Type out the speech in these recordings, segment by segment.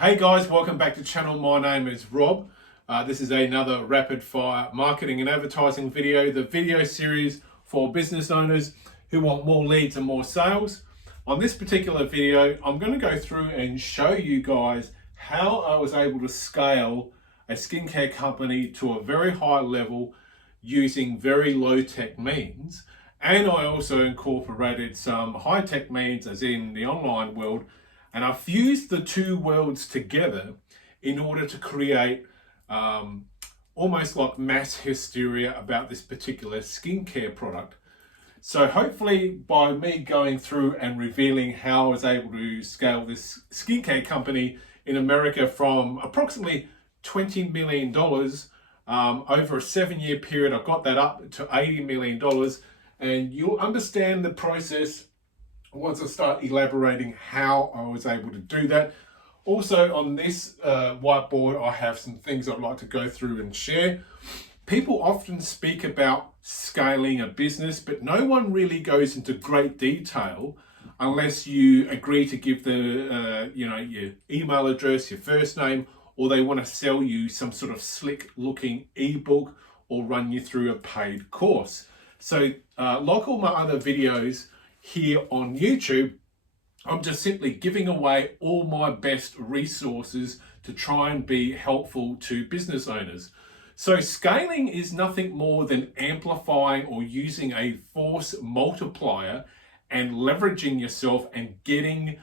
Hey guys, welcome back to the channel. My name is Rob. This is another rapid fire marketing and advertising video, the video series for business owners who want more leads and more sales. On this particular video, I'm going to go through and show you guys how I was able to scale a skincare company to a very high level using very low tech means. And I also incorporated some high tech means, as in the online world. And I've fused the two worlds together in order to create almost like mass hysteria about this particular skincare product. So hopefully by me going through and revealing how I was able to scale this skincare company in America from approximately $20 million over a 7-year period, I got that up to $80 million. And you'll understand the process once I start elaborating how I was able to do that. Also on this whiteboard, I have some things I'd like to go through and share. People often speak about scaling a business, but no one really goes into great detail unless you agree to give the your email address, your first name, or they want to sell you some sort of slick looking ebook or run you through a paid course. So like all my other videos here on YouTube, I'm just simply giving away all my best resources to try and be helpful to business owners. So scaling is nothing more than amplifying or using a force multiplier and leveraging yourself and getting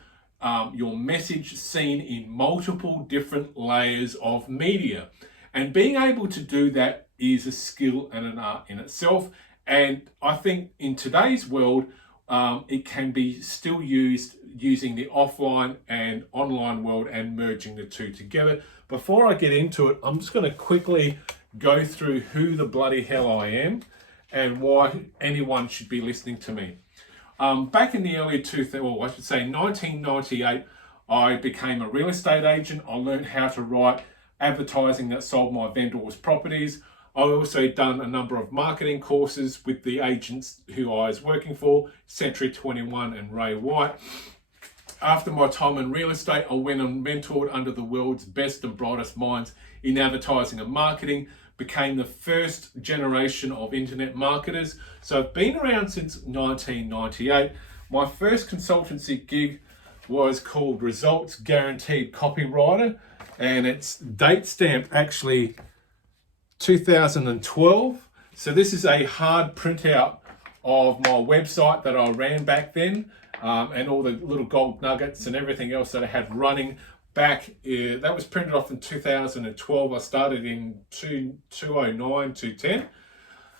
your message seen in multiple different layers of media. And being able to do that is a skill and an art in itself. And I think in today's world, it can be still used using the offline and online world and merging the two together. Before I get into it, I'm just going to quickly go through who the bloody hell I am and why anyone should be listening to me. Back in the early 2000s, or I should say 1998, I became a real estate agent. I learned how to write advertising that sold my vendors properties. I also done a number of marketing courses with the agents who I was working for, Century 21 and Ray White. After my time in real estate, I went and mentored under the world's best and brightest minds in advertising and marketing, became the first generation of internet marketers. So I've been around since 1998. My first consultancy gig was called Results Guaranteed Copywriter, and it's date stamped actually 2012. So this is a hard printout of my website that I ran back then, and all the little gold nuggets and everything else that I had running back. That was printed off in 2012. I started in 2009 to 10.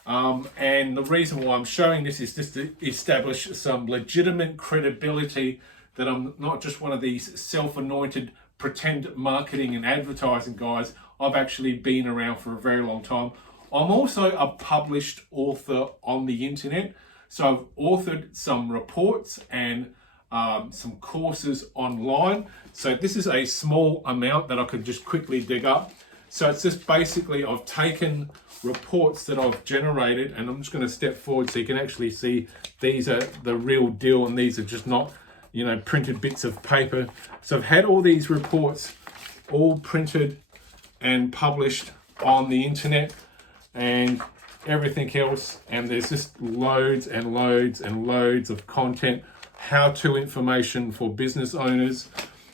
And the reason why I'm showing this is just to establish some legitimate credibility that I'm not just one of these self-anointed pretend marketing and advertising guys. I've actually been around for a very long time. I'm also a published author on the internet. So I've authored some reports and some courses online. So this is a small amount that I could just quickly dig up. So it's just basically I've taken reports that I've generated, and I'm just going to step forward so you can actually see these are the real deal and these are just not, printed bits of paper. So I've had all these reports all printed and published on the internet and everything else, and there's just loads and loads and loads of content, how-to information for business owners,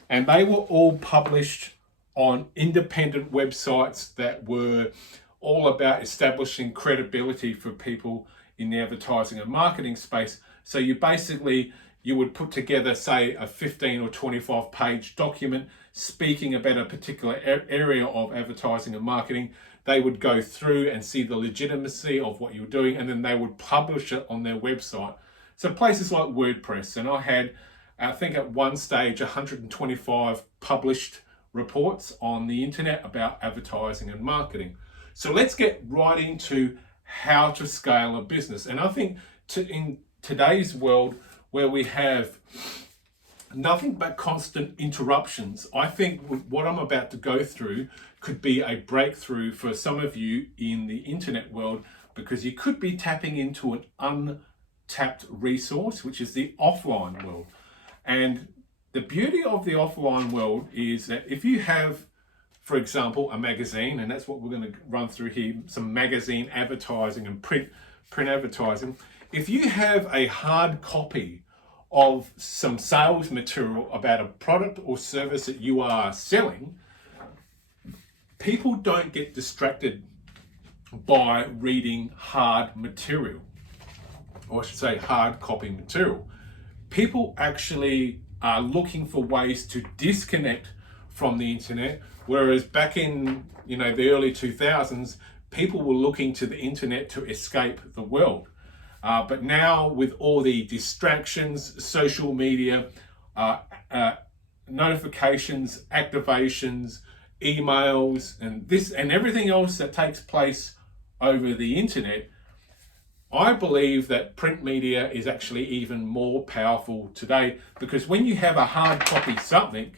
and they were all published on independent websites that were all about establishing credibility for people in the advertising and marketing space. So you would put together, say, a 15 or 25 page document speaking about a particular area of advertising and marketing. They would go through and see the legitimacy of what you were doing, and then they would publish it on their website. So places like WordPress, and I had, I think at one stage, 125 published reports on the internet about advertising and marketing. So let's get right into how to scale a business. And I think in today's world, where we have nothing but constant interruptions, I think what I'm about to go through could be a breakthrough for some of you in the internet world, because you could be tapping into an untapped resource, which is the offline world. And the beauty of the offline world is that if you have, for example, a magazine, and that's what we're going to run through here, some magazine advertising and print advertising. If you have a hard copy of some sales material about a product or service that you are selling, people don't get distracted by reading hard material, or I should say hard copy material. People actually are looking for ways to disconnect from the internet, whereas back in the early 2000s, people were looking to the internet to escape the world. But now with all the distractions, social media, notifications, activations, emails, and everything else that takes place over the internet, I believe that print media is actually even more powerful today, because when you have a hard copy something,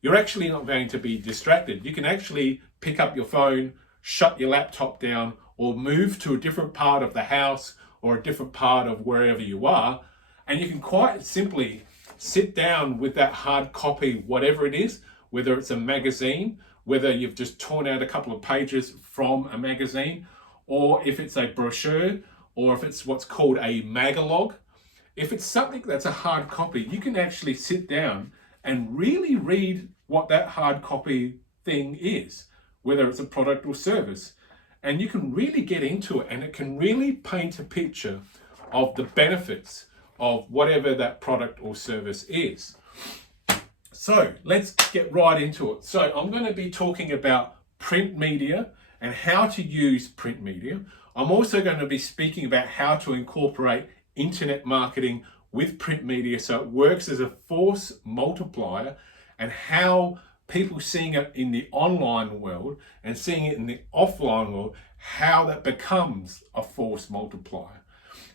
you're actually not going to be distracted. You can actually pick up your phone, shut your laptop down, or move to a different part of the house or a different part of wherever you are, and you can quite simply sit down with that hard copy, whatever it is, whether it's a magazine, whether you've just torn out a couple of pages from a magazine, or if it's a brochure, or if it's what's called a magalog. If it's something that's a hard copy, you can actually sit down and really read what that hard copy thing is, whether it's a product or service. And you can really get into it, and it can really paint a picture of the benefits of whatever that product or service is. So let's get right into it. So I'm going to be talking about print media and how to use print media. I'm also going to be speaking about how to incorporate internet marketing with print media so it works as a force multiplier, and how people seeing it in the online world and seeing it in the offline world, how that becomes a force multiplier.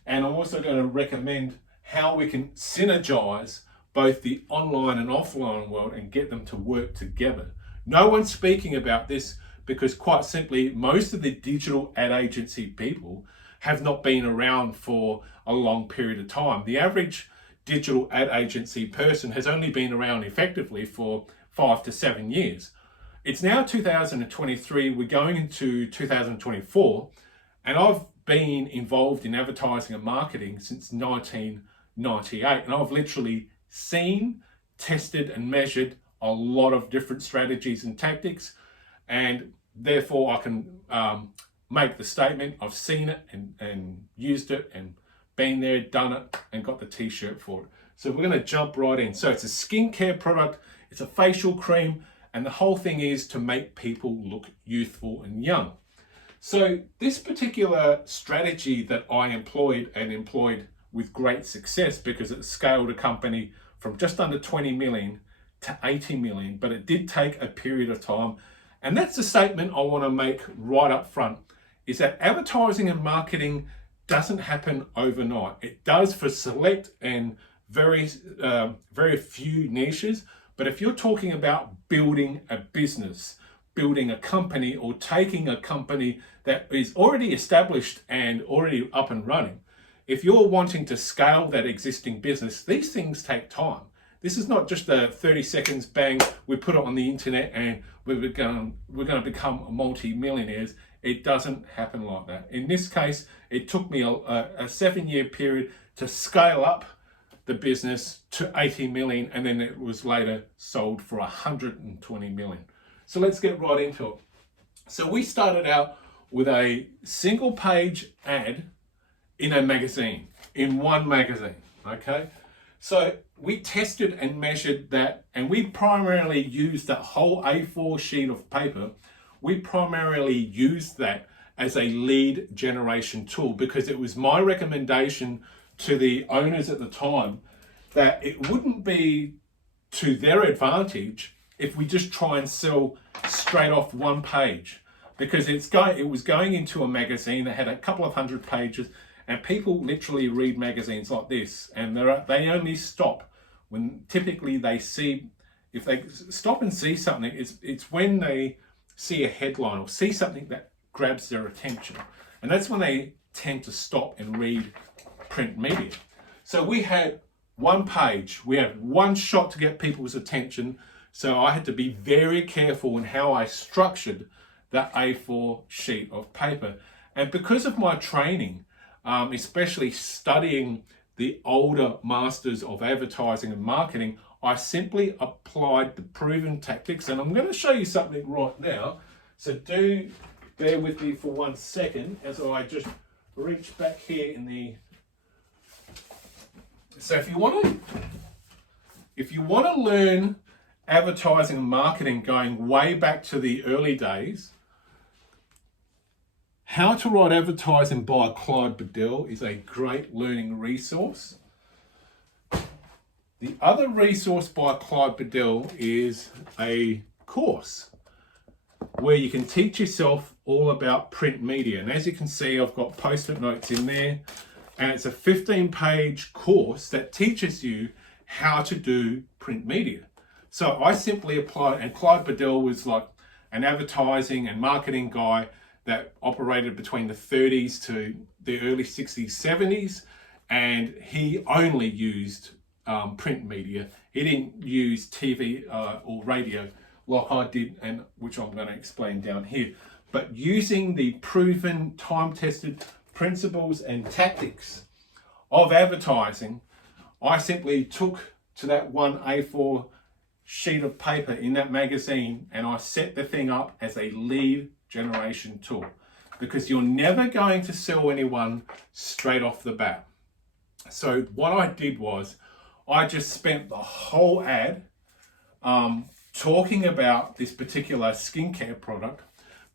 And I'm also going to recommend how we can synergize both the online and offline world and get them to work together. No one's speaking about this because, quite simply, most of the digital ad agency people have not been around for a long period of time. The average digital ad agency person has only been around effectively for 5 to 7 years. It's now 2023, we're going into 2024, and I've been involved in advertising and marketing since 1998, and I've literally seen, tested and measured a lot of different strategies and tactics, and therefore I can make the statement, I've seen it and used it and been there, done it, and got the t-shirt for it. So we're going to jump right in. So it's a skincare product, it's a facial cream, and the whole thing is to make people look youthful and young. So this particular strategy that I employed with great success, because it scaled a company from just under 20 million to 80 million, but it did take a period of time. And that's the statement I want to make right up front, is that advertising and marketing doesn't happen overnight. It does for select and very few niches. But if you're talking about building a business, building a company, or taking a company that is already established and already up and running, if you're wanting to scale that existing business, these things take time. This is not just a 30 seconds bang, we put it on the internet and we're going to become multi-millionaires. It doesn't happen like that. In this case, it took me a 7-year period to scale up the business to 80 million, and then it was later sold for 120 million. So let's get right into it. So we started out with a single page ad in a magazine, in one magazine, okay? So we tested and measured that, and we primarily used that whole A4 sheet of paper. We primarily used that as a lead generation tool, because it was my recommendation to the owners at the time that it wouldn't be to their advantage if we just try and sell straight off one page, because it was going into a magazine that had a couple of hundred pages, and people literally read magazines like this, and they only stop when typically they see, if they stop and see something, it's when they see a headline or see something that grabs their attention, and that's when they tend to stop and read print media. So we had one page. We had one shot to get people's attention. So I had to be very careful in how I structured that A4 sheet of paper. And because of my training, especially studying the older masters of advertising and marketing, I simply applied the proven tactics. And I'm going to show you something right now. So do bear with me for 1 second as I just reach back here in the... So if you want to learn advertising and marketing going way back to the early days, How to Write Advertising by Clyde Bedell is a great learning resource. The other resource by Clyde Bedell is a course where you can teach yourself all about print media. And as you can see, I've got post-it notes in there, and it's a 15-page course that teaches you how to do print media. So I simply applied, and Clyde Bedell was like an advertising and marketing guy that operated between the 30s to the early 60s, 70s, and he only used print media. He didn't use TV or radio like I did, and which I'm going to explain down here. But using the proven, time-tested principles and tactics of advertising, I simply took to that one A4 sheet of paper in that magazine and I set the thing up as a lead generation tool, because you're never going to sell anyone straight off the bat. So what I did was I just spent the whole ad talking about this particular skincare product,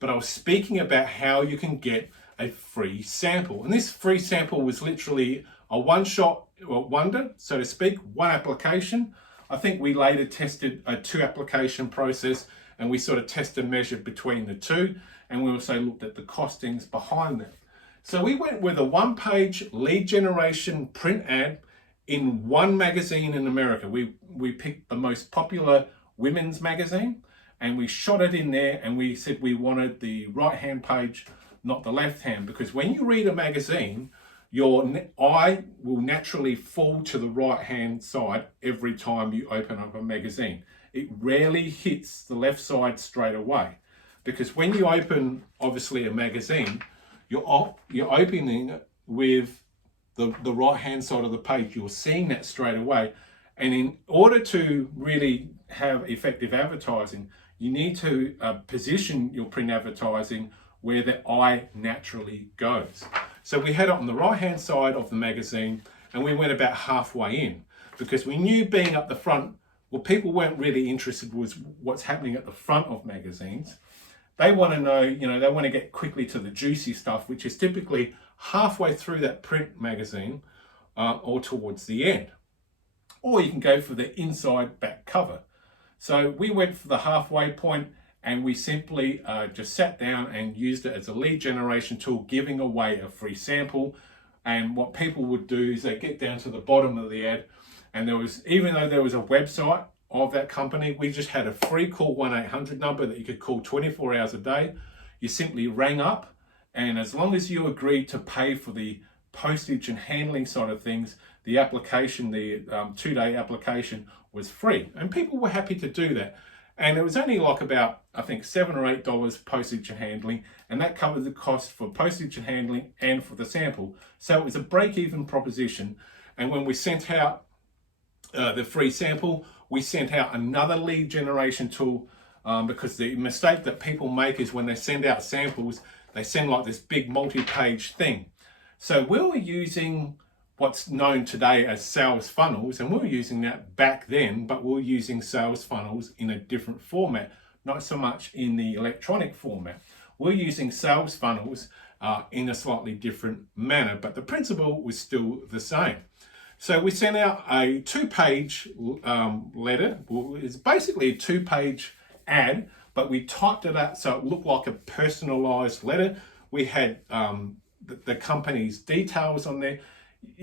but I was speaking about how you can get a free sample. And this free sample was literally a one-shot wonder, so to speak, one application. I think we later tested a 2-application process, and we sort of tested and measured between the two, and we also looked at the costings behind them. So we went with a 1-page lead generation print ad in one magazine in America. We picked the most popular women's magazine, and we shot it in there, and we said we wanted the right-hand page, not the left-hand, because when you read a magazine, your eye will naturally fall to the right-hand side every time you open up a magazine. It rarely hits the left side straight away, because when you open, obviously, a magazine, you're opening it with the right-hand side of the page. You're seeing that straight away. And in order to really have effective advertising, you need to position your print advertising where the eye naturally goes. So we had it on the right-hand side of the magazine, and we went about halfway in, because we knew being up the front, what people weren't really interested was what's happening at the front of magazines. They want to know, they want to get quickly to the juicy stuff, which is typically halfway through that print magazine or towards the end. Or you can go for the inside back cover. So we went for the halfway point, and we simply just sat down and used it as a lead generation tool, giving away a free sample. And what people would do is they get down to the bottom of the ad, and even though there was a website of that company, we just had a free call 1-800 number that you could call 24 hours a day. You simply rang up, and as long as you agreed to pay for the postage and handling side of things, the application, the 2-day application, was free. And people were happy to do that. And it was only like about, I think, $7 or $8 postage and handling, and that covered the cost for postage and handling and for the sample. So it was a break-even proposition. And when we sent out the free sample, we sent out another lead generation tool, because the mistake that people make is when they send out samples, they send like this big multi-page thing. So we were using what's known today as sales funnels, and we were using that back then, but we were using sales funnels in a different format, not so much in the electronic format. We're using sales funnels in a slightly different manner, but the principle was still the same. So we sent out a 2-page letter. Well, it's basically a 2-page ad, but we typed it out so it looked like a personalized letter. We had the company's details on there.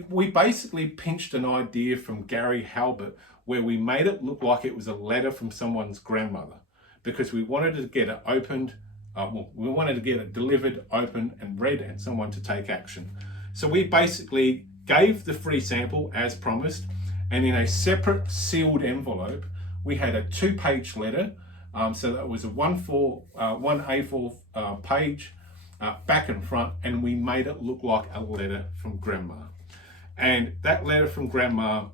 We basically pinched an idea from Gary Halbert, where we made it look like it was a letter from someone's grandmother, because we wanted to get it opened, we wanted to get it delivered, opened and read, and someone to take action. So we basically gave the free sample as promised, And in a separate sealed envelope, we had a 2-page letter. So that was a one A4 page, back and front, and we made it look like a letter from Grandma. And that letter from Grandma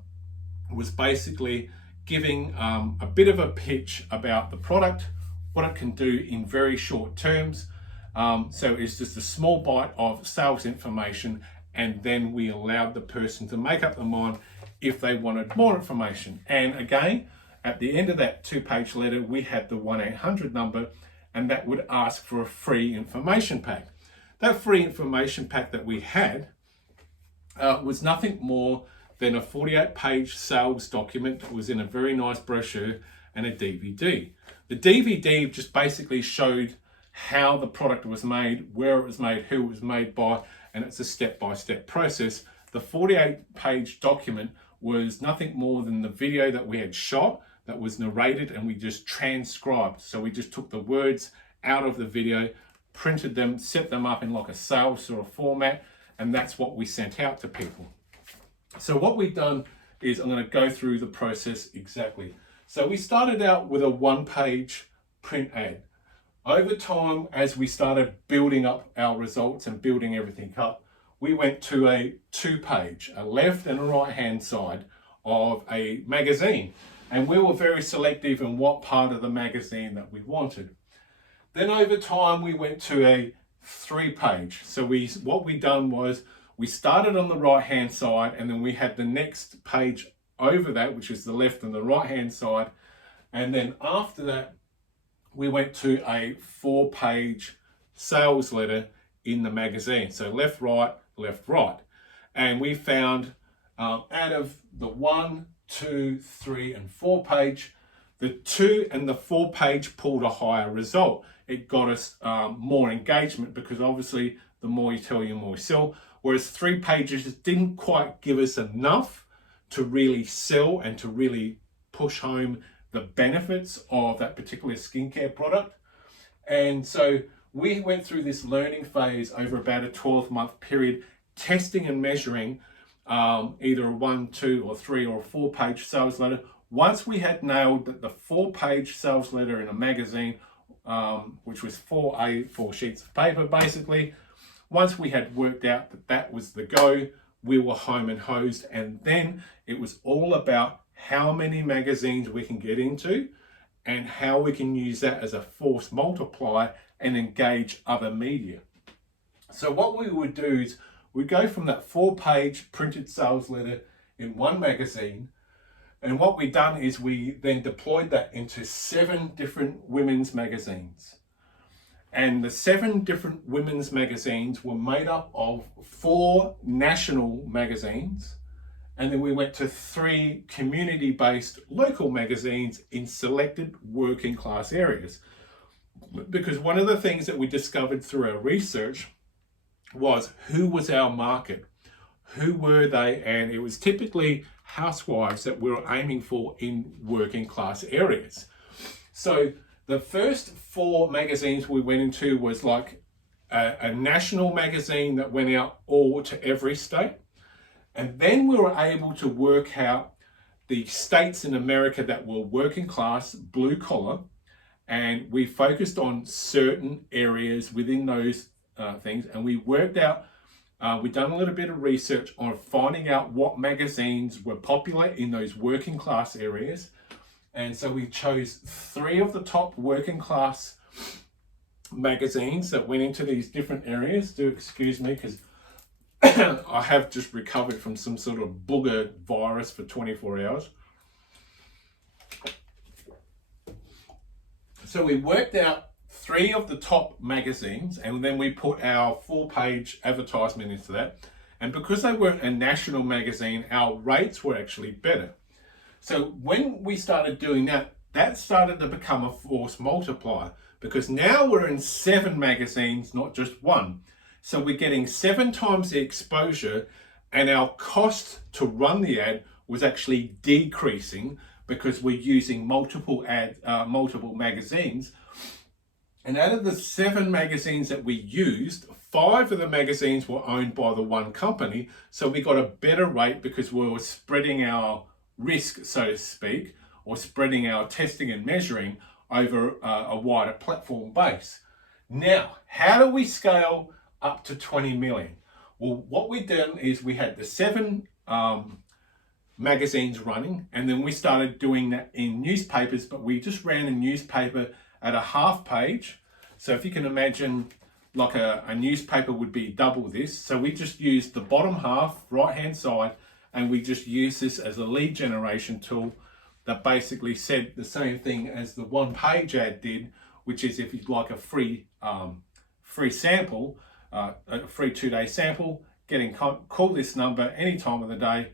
was basically giving a bit of a pitch about the product, what it can do in very short terms. So it's just a small bite of sales information, and then we allowed the person to make up their mind if they wanted more information. And again, at the end of that 2-page letter, we had the 1-800 number, and that would ask for a free information pack. That free information pack that we had was nothing more than a 48-page sales document that was in a very nice brochure and a DVD. The DVD just basically showed how the product was made, where it was made, who it was made by, and it's a step-by-step process. The 48-page document was nothing more than the video that we had shot that was narrated, and we just transcribed. So we just took the words out of the video, printed them, set them up in like a sales sort of format, and that's what we sent out to people. So what we've done is, I'm going to go through the process exactly. So we started out with a 1-page print ad. Over time, as we started building up our results and building everything up, we went to a 2-page, a left and a right hand side of a magazine. And we were very selective in what part of the magazine that we wanted. Then over time, we went to a 3-page. So what we done was, we started on the right hand side, and then we had the next page over that, which is the left and the right hand side. And then after that, we went to a 4-page sales letter in the magazine. So left, right, left, right. And we found out of the 1, 2, 3, and 4 page, the 2 and the 4 page pulled a higher result. It got us more engagement, because obviously the more you tell, you more sell. Whereas 3 pages didn't quite give us enough to really sell and to really push home the benefits of that particular skincare product. And so we went through this learning phase over about a 12-month period, testing and measuring either a 1, 2, or 3, or 4-page sales letter. Once we had nailed the 4-page sales letter in a magazine, which was 4 A4 sheets of paper basically, once we had worked out that that was the go, we were home and hosed. And then it was all about how many magazines we can get into and how we can use that as a force multiplier and engage other media. So what we would do is, we'd go from that 4-page printed sales letter in one magazine, and what we've done is we then deployed that into 7 different women's magazines. And the 7 different women's magazines were made up of 4 national magazines, and then we went to 3 community-based local magazines in selected working class areas. Because one of the things that we discovered through our research was, who was our market? Who were they? And it was typically housewives that we were aiming for in working class areas. So the first 4 magazines we went into was like a national magazine that went out all to every state. And then we were able to work out the states in America that were working class, blue collar, and we focused on certain areas within those things. And we worked out, we've done a little bit of research on finding out what magazines were popular in those working class areas. And so we chose 3 of the top working class magazines that went into these different areas. Do excuse me, because I have just recovered from some sort of booger virus for 24 hours. So we worked out 3 of the top magazines, and then we put our 4-page advertisement into that. And because they weren't a national magazine, our rates were actually better. So when we started doing that, that started to become a force multiplier, because now we're in 7 magazines, not just 1. So we're getting 7 times the exposure, and our cost to run the ad was actually decreasing because we're using multiple magazines. And out of the 7 magazines that we used, 5 of the magazines were owned by the one company. So we got a better rate because we were spreading our risk, so to speak, or spreading our testing and measuring over a wider platform base. Now, how do we scale up to 20 million? Well, what we did is we had the 7 magazines running, and then we started doing that in newspapers, but we just ran a newspaper at a half page. So if you can imagine, like a newspaper would be double this. So we just used the bottom half, right hand side, and we just used this as a lead generation tool that basically said the same thing as the 1-page ad did, which is if you'd like a free sample, a free 2-day sample, call this number any time of the day.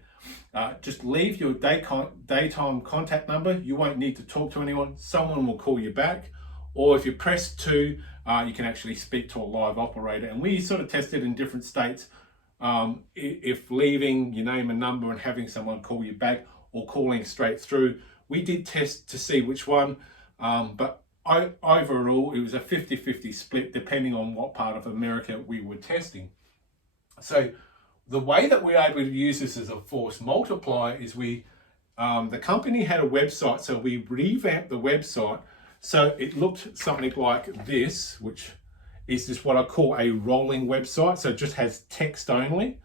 Just leave your daytime contact number. You won't need to talk to anyone. Someone will call you back. Or if you press 2, you can actually speak to a live operator. And we sort of tested in different states if leaving your name and number and having someone call you back, or calling straight through. We did test to see which one, but overall it was a 50-50 split depending on what part of America we were testing. So the way that we're able to use this as a force multiplier is the company had a website, so we revamped the website so it looked something like this, which is just what I call a rolling website. So it just has text only,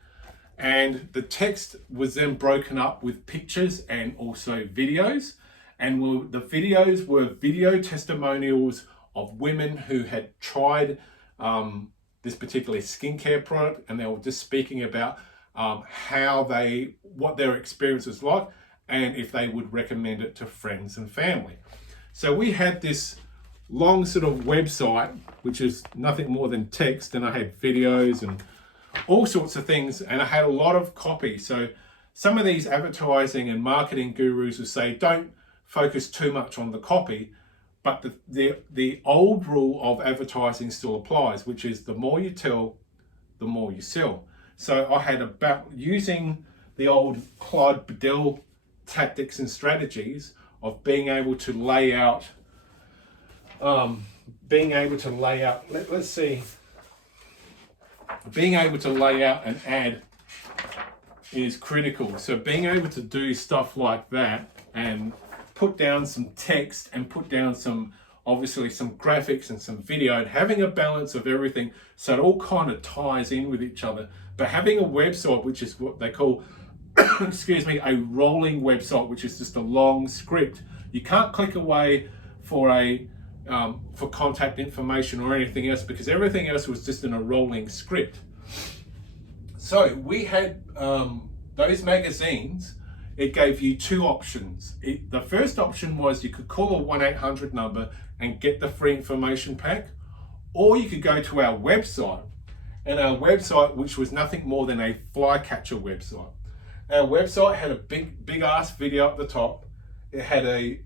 and the text was then broken up with pictures and also videos, and the videos were video testimonials of women who had tried this particular skincare product, and they were just speaking about what their experience was like, and if they would recommend it to friends and family. So we had this long sort of website, which is nothing more than text, and I had videos and all sorts of things, and I had a lot of copy. So some of these advertising and marketing gurus will say, don't focus too much on the copy, but the old rule of advertising still applies, which is the more you tell, the more you sell. So I had about using the old Clyde Bedell tactics and strategies of being able to lay out, being able to lay out an ad is critical. So being able to do stuff like that and put down some text and put down obviously some graphics and some video, and having a balance of everything so it all kind of ties in with each other. But having a website, which is what they call excuse me, a rolling website, which is just a long script. You can't click away for contact information or anything else, because everything else was just in a rolling script. So we had those magazines. It gave you 2 options. The first option was you could call a 1-800 number and get the free information pack, or you could go to our website, and our website, which was nothing more than a flycatcher website. Our website had a big ass video at the top. It had a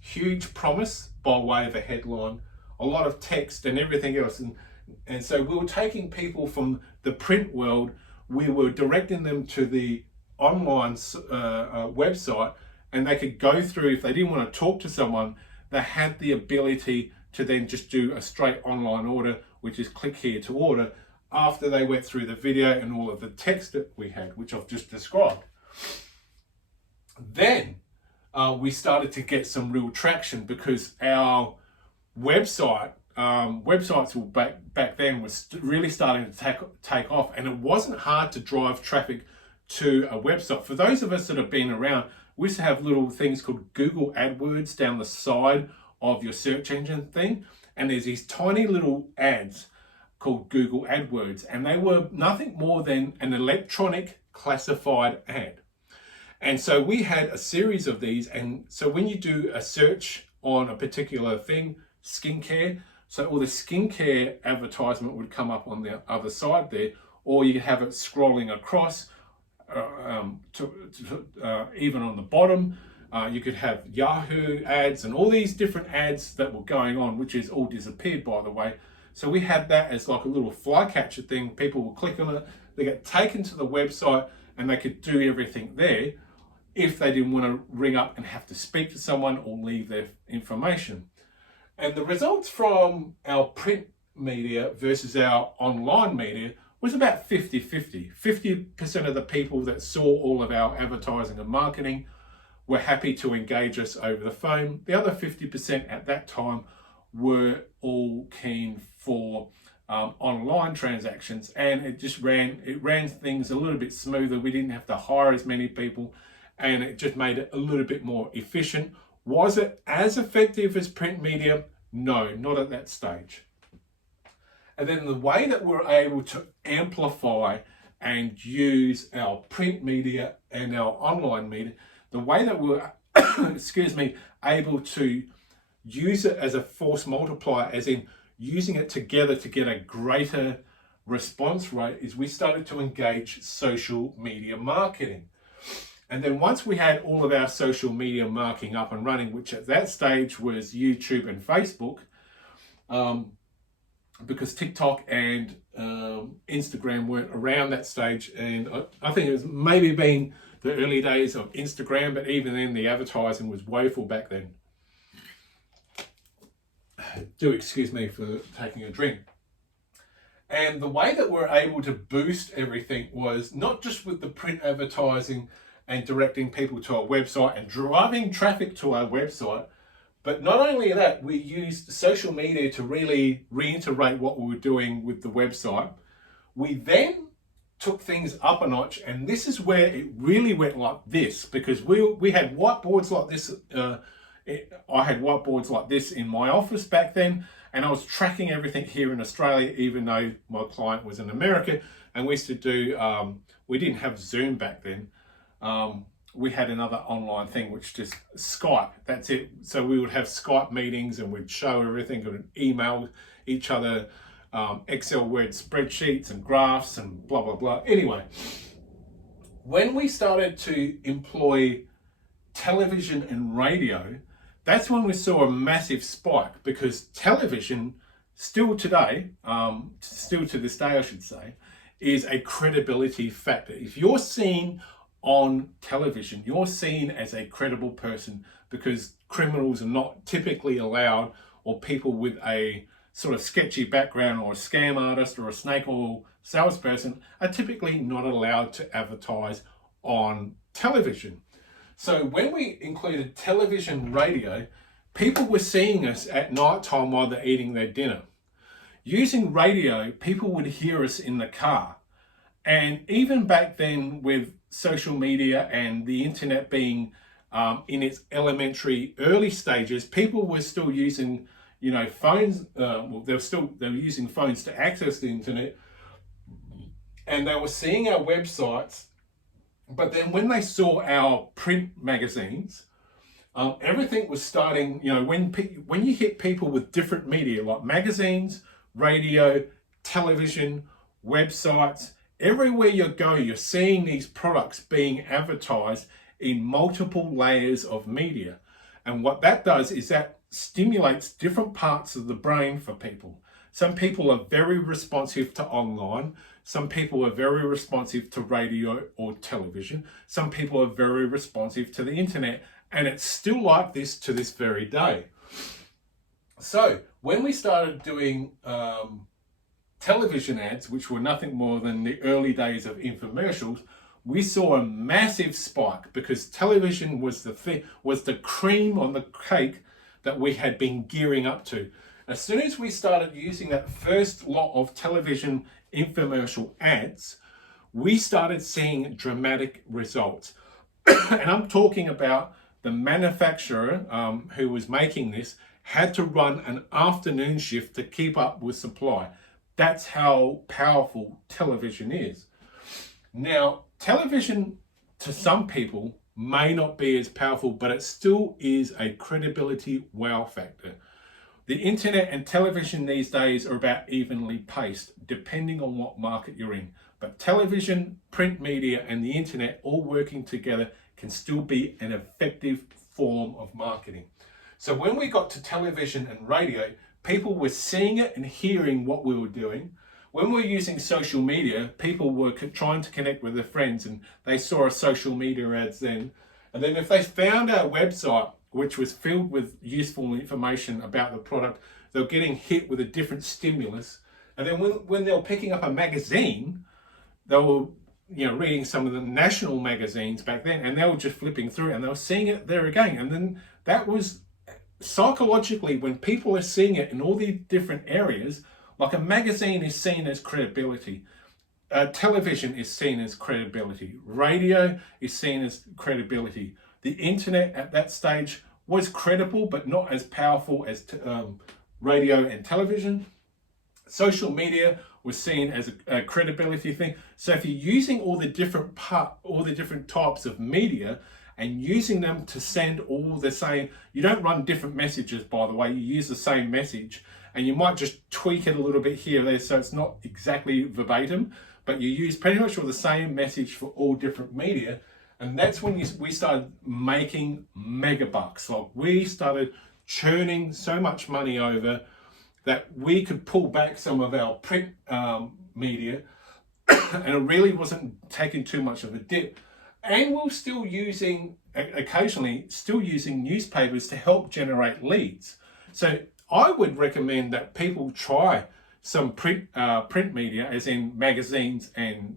huge promise by way of a headline, a lot of text and everything else. And so we were taking people from the print world, we were directing them to the online website, and they could go through, if they didn't want to talk to someone, they had the ability to then just do a straight online order, which is click here to order, after they went through the video and all of the text that we had, which I've just described. Then we started to get some real traction, because our websites were back then was really starting to take off, and it wasn't hard to drive traffic to a website. For those of us that have been around, we used to have little things called Google AdWords down the side of your search engine thing, and there's these tiny little ads called Google AdWords, and they were nothing more than an electronic classified ad. And so we had a series of these, and so when you do a search on a particular thing, skincare, so all the skincare advertisement would come up on the other side there, or you could have it scrolling across even on the bottom. You could have Yahoo ads and all these different ads that were going on, which is all disappeared, by the way. So we had that as like a little flycatcher thing. People will click on it, they get taken to the website, and they could do everything there if they didn't want to ring up and have to speak to someone or leave their information. And the results from our print media versus our online media was about 50-50. 50% of the people that saw all of our advertising and marketing were happy to engage us over the phone. The other 50% at that time were all keen for online transactions, and it ran things a little bit smoother. We didn't have to hire as many people, and it just made it a little bit more efficient. Was it as effective as print media? No, not at that stage. And then the way that we're able to amplify and use our print media and our online media, the way that we're able to use it as a force multiplier, as in using it together to get a greater response rate, is we started to engage social media marketing. And then once we had all of our social media marketing up and running, which at that stage was YouTube and Facebook, because TikTok and Instagram weren't around that stage. And I think it was maybe been the early days of Instagram, but even then the advertising was woeful back then. Do excuse me for taking a drink. And the way that we're able to boost everything was not just with the print advertising and directing people to our website and driving traffic to our website, but not only that, we used social media to really reiterate what we were doing with the website. We then took things up a notch, and this is where it really went like this, because we had whiteboards like this. I had whiteboards like this in my office back then, and I was tracking everything here in Australia, even though my client was in America. And we used to do, we didn't have Zoom back then. We had another online thing, which just Skype, that's it. So we would have Skype meetings and we'd show everything, and email each other Excel Word spreadsheets and graphs and blah, blah, blah. Anyway, when we started to employ television and radio, that's when we saw a massive spike, because television still today, still to this day I should say, is a credibility factor. If you're seen on television, you're seen as a credible person, because criminals are not typically allowed, or people with a sort of sketchy background, or a scam artist or a snake oil salesperson are typically not allowed to advertise on television. So when we included television, radio, people were seeing us at night time while they're eating their dinner. Using radio, people would hear us in the car. And even back then, with social media and the internet being in its elementary early stages, people were still using, phones. They were using phones to access the internet, and they were seeing our websites. But then when they saw our print magazines, everything was starting. When you hit people with different media like magazines, radio, television, websites, everywhere you go, you're seeing these products being advertised in multiple layers of media. And what that does is that stimulates different parts of the brain for people. Some people are very responsive to online. Some people are very responsive to radio or television. Some people are very responsive to the internet. And it's still like this to this very day. So when we started doing television ads, which were nothing more than the early days of infomercials, we saw a massive spike, because television was the cream on the cake that we had been gearing up to. As soon as we started using that first lot of television infomercial ads, we started seeing dramatic results. And I'm talking about the manufacturer who was making this had to run an afternoon shift to keep up with supply. That's how powerful television is. Now, television to some people may not be as powerful, but it still is a credibility wow factor. The internet and television these days are about evenly paced, depending on what market you're in. But television, print media, and the internet all working together can still be an effective form of marketing. So when we got to television and radio, people were seeing it and hearing what we were doing. When we were using social media, people were trying to connect with their friends, and they saw our social media ads then. And then if they found our website, which was filled with useful information about the product, they were getting hit with a different stimulus. And then when they were picking up a magazine, they were reading some of the national magazines back then, and they were just flipping through and they were seeing it there again. And then that was psychologically, when people are seeing it in all these different areas, like a magazine is seen as credibility. Television is seen as credibility. Radio is seen as credibility. The internet at that stage was credible, but not as powerful as radio and television. Social media was seen as a credibility thing. So if you're using all the different types of media and using them to send all the same, you don't run different messages, by the way, you use the same message, and you might just tweak it a little bit here or there so it's not exactly verbatim, but you use pretty much all the same message for all different media. And that's when we started making mega bucks. Like, we started churning so much money over that we could pull back some of our print media and it really wasn't taking too much of a dip. And we're still occasionally using newspapers to help generate leads. So I would recommend that people try some print media, as in magazines and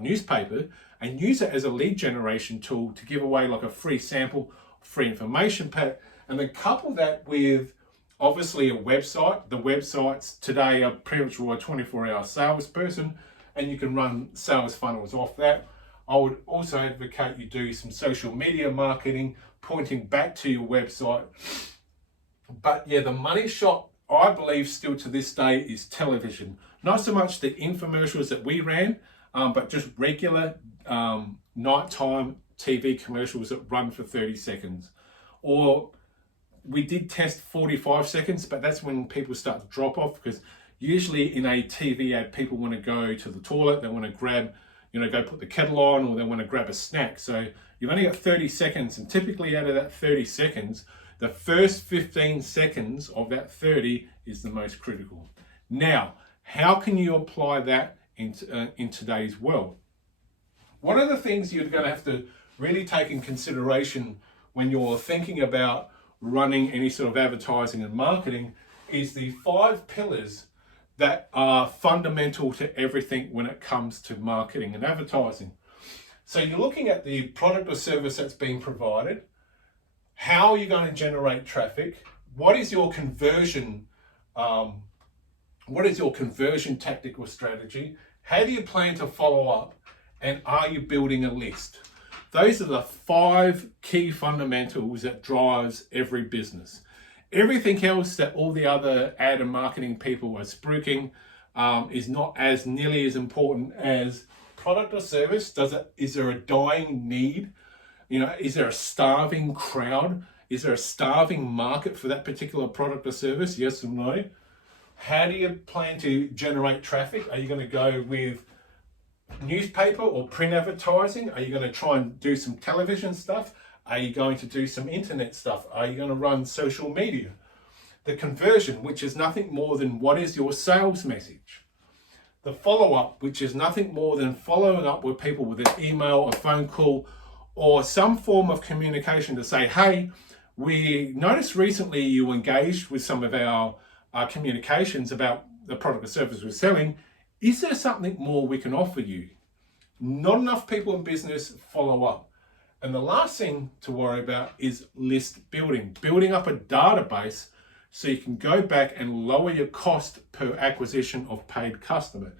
newspaper, and use it as a lead generation tool to give away like a free sample, free information pack, and then couple that with obviously a website. The websites today are pretty much a 24-hour salesperson, and you can run sales funnels off that. I would also advocate you do some social media marketing pointing back to your website. But yeah, the money shot, I believe, still to this day is television. Not so much the infomercials that we ran, but just regular nighttime TV commercials that run for 30 seconds. Or we did test 45 seconds, but that's when people start to drop off, because usually in a TV ad, people want to go to the toilet, they want to grab, go put the kettle on, or they want to grab a snack. So you've only got 30 seconds, and typically out of that 30 seconds, the first 15 seconds of that 30 is the most critical. Now, how can you apply that in today's world? One of the things you're going to have to really take in consideration when you're thinking about running any sort of advertising and marketing is the 5 pillars that are fundamental to everything when it comes to marketing and advertising. So you're looking at the product or service that's being provided. How are you going to generate traffic? What is your conversion? What is your conversion tactic or strategy? How do you plan to follow up? And are you building a list? Those are the 5 key fundamentals that drives every business. Everything else that all the other ad and marketing people are spruiking is not as nearly as important as product or service. Is there a dying need? Is there a starving crowd? Is there a starving market for that particular product or service? Yes or no? How do you plan to generate traffic? Are you going to go with newspaper or print advertising? Are you going to try and do some television stuff? Are you going to do some internet stuff? Are you going to run social media? The conversion, which is nothing more than what is your sales message. The follow-up, which is nothing more than following up with people with an email, a phone call, or some form of communication to say, hey, we noticed recently you engaged with some of our communications about the product or service we're selling. Is there something more we can offer you? Not enough people in business follow up. And the last thing to worry about is list building. Building up a database so you can go back and lower your cost per acquisition of paid customer.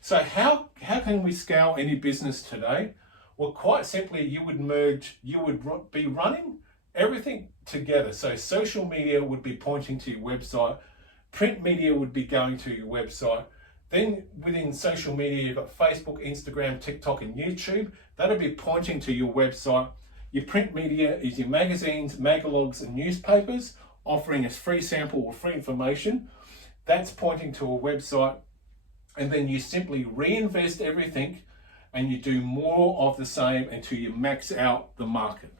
So how can we scale any business today? Well, quite simply, you would be running everything together. So social media would be pointing to your website. Print media would be going to your website. Then within social media, you've got Facebook, Instagram, TikTok, and YouTube. That'll be pointing to your website. Your print media is your magazines, magalogs, and newspapers, offering a free sample or free information. That's pointing to a website. And then you simply reinvest everything and you do more of the same until you max out the market.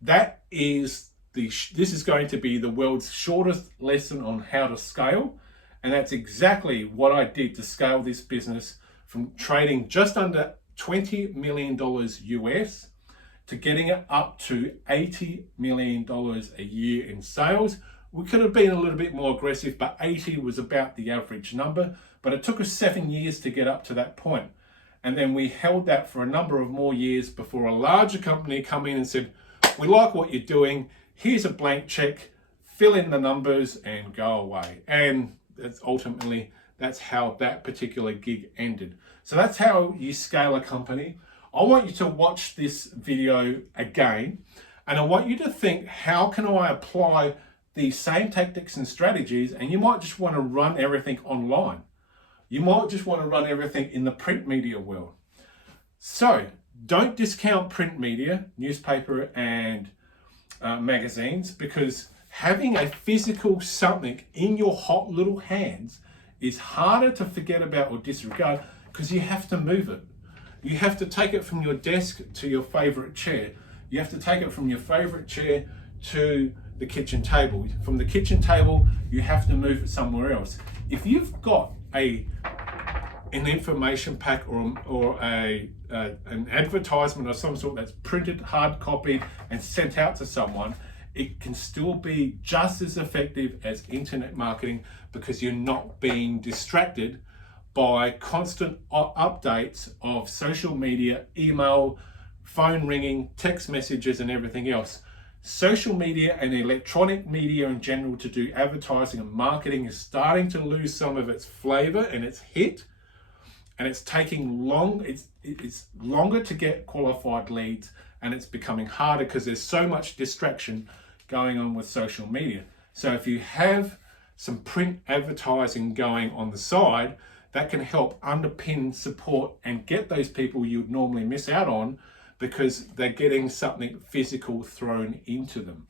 This is going to be the world's shortest lesson on how to scale. And that's exactly what I did to scale this business from trading just under $20 million US to getting it up to $80 million a year in sales We could have been a little bit more aggressive, but 80 was about the average number. But it took us 7 years to get up to that point. And then we held that for a number of more years before a larger company come in and said, we like what you're doing, here's a blank check, fill in the numbers and go away. And that's how that particular gig ended. So that's how you scale a company. I want you to watch this video again, and I want you to think, how can I apply these same tactics and strategies? And you might just want to run everything online. You might just want to run everything in the print media world. So don't discount print media, newspaper and magazines, because having a physical something in your hot little hands is harder to forget about or disregard, because you have to move it. You have to take it from your desk to your favorite chair. You have to take it from your favorite chair to the kitchen table. From the kitchen table, you have to move it somewhere else. If you've got an information pack or an advertisement of some sort that's printed, hard copied, and sent out to someone, it can still be just as effective as internet marketing, because you're not being distracted by constant updates of social media, email, phone ringing, text messages, and everything else. Social media and electronic media in general to do advertising and marketing is starting to lose some of its flavor and its hit, and it's taking it's longer to get qualified leads, and it's becoming harder because there's so much distraction going on with social media. So if you have some print advertising going on the side, that can help underpin, support, and get those people you'd normally miss out on, because they're getting something physical thrown into them.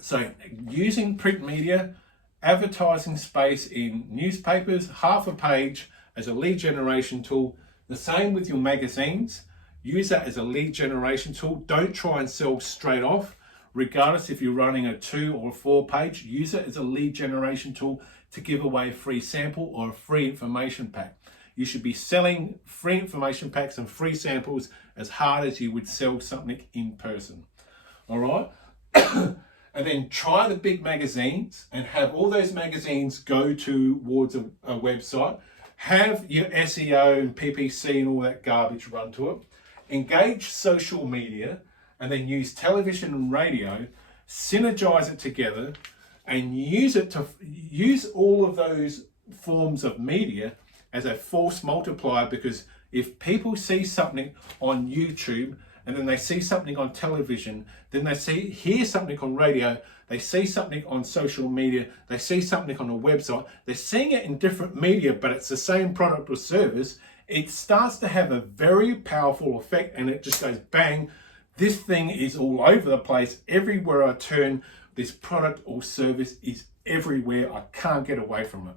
So using print media, advertising space in newspapers, half a page as a lead generation tool. The same with your magazines. Use that as a lead generation tool. Don't try and sell straight off. Regardless if you're running a 2 or 4 page, use it as a lead generation tool to give away a free sample or a free information pack. You should be selling free information packs and free samples as hard as you would sell something in person. All right? And then try the big magazines and have all those magazines go towards a website. Have your SEO and PPC and all that garbage run to it. Engage social media, and then use television and radio, synergize it together, and use all of those forms of media as a force multiplier. Because if people see something on YouTube, and then they see something on television, then they hear something on radio, they see something on social media, they see something on a website, they're seeing it in different media, but it's the same product or service, it starts to have a very powerful effect, and it just goes bang. This thing is all over the place. Everywhere I turn, this product or service is everywhere. I can't get away from it.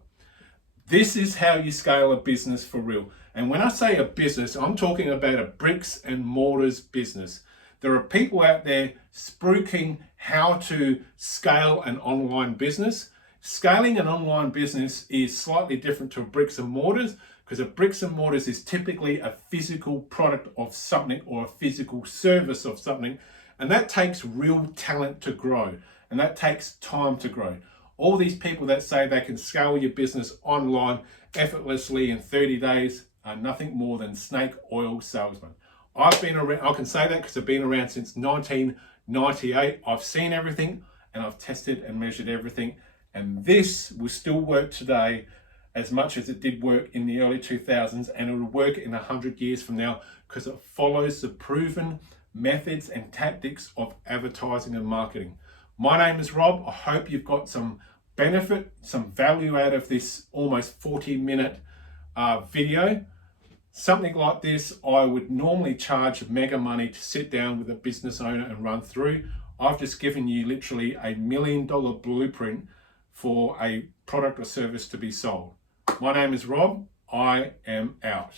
This is how you scale a business for real. And when I say a business, I'm talking about a bricks and mortars business. There are people out there spruiking how to scale an online business. Scaling an online business is slightly different to a bricks and mortars, because a bricks and mortars is typically a physical product of something or a physical service of something, and that takes real talent to grow, and that takes time to grow. All these people that say they can scale your business online effortlessly in 30 days are nothing more than snake oil salesmen. I've been around, I can say that because I've been around since 1998. I've seen everything, and I've tested and measured everything, and this will still work today as much as it did work in the early 2000s, and it will work in 100 years from now, because it follows the proven methods and tactics of advertising and marketing. My name is Rob. I hope you've got some benefit, some value out of this almost 40-minute video. Something like this, I would normally charge mega money to sit down with a business owner and run through. I've just given you literally $1 million blueprint for a product or service to be sold. My name is Rob. I am out.